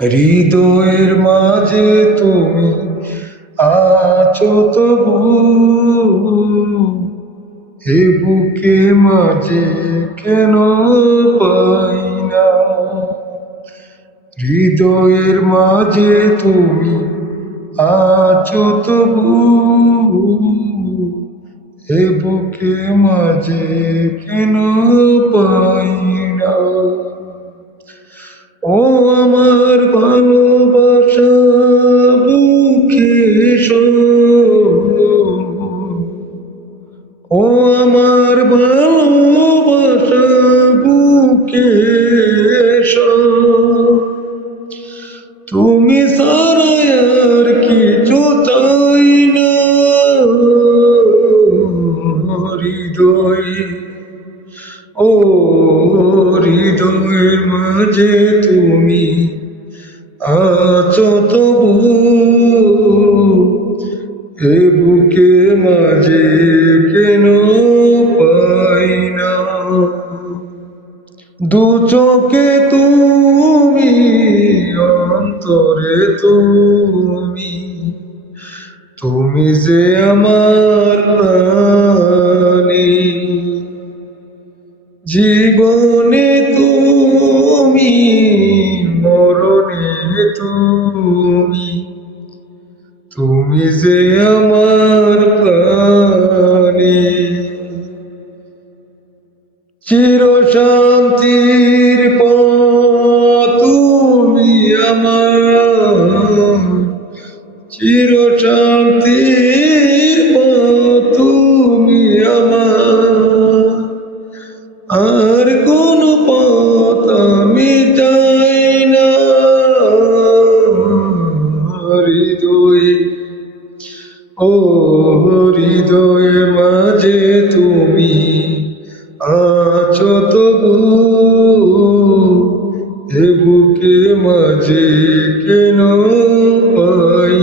হৃদয়ের মাঝে তুমি আছো তবু, এ বুকে মাঝে কেন পাই না। হৃদয়ের মাঝে তুমি আছো তবু, এ বুকে মাঝে কেন পাই না। ও আমার ভালোবাসা বুকে এসো, ও আমার ভালোবাসা বুকে এসো। তুমি ছাড়া আর কিছু চাই না হৃদয়ে, ও হৃদয়ের মাঝে তুমি আছো তবু, এ বুকে মাঝে কেন পাই না। দু চোখে তুমি, অন্তরে তুমি, তুমি যে আমার প্রাণী। জীবনে তুমি, মরণে তুমি, তুমি যে আমার প্রাণী। চির শান্তির পথ তুমি আমার, চির শান্তির পথ তুমি আমার। আর কোন পথ আমি যাই না হৃদয়ে, ও হৃদয়ে মাঝে তুমি আছো তবু, এ বুকে মাঝে কেন পাই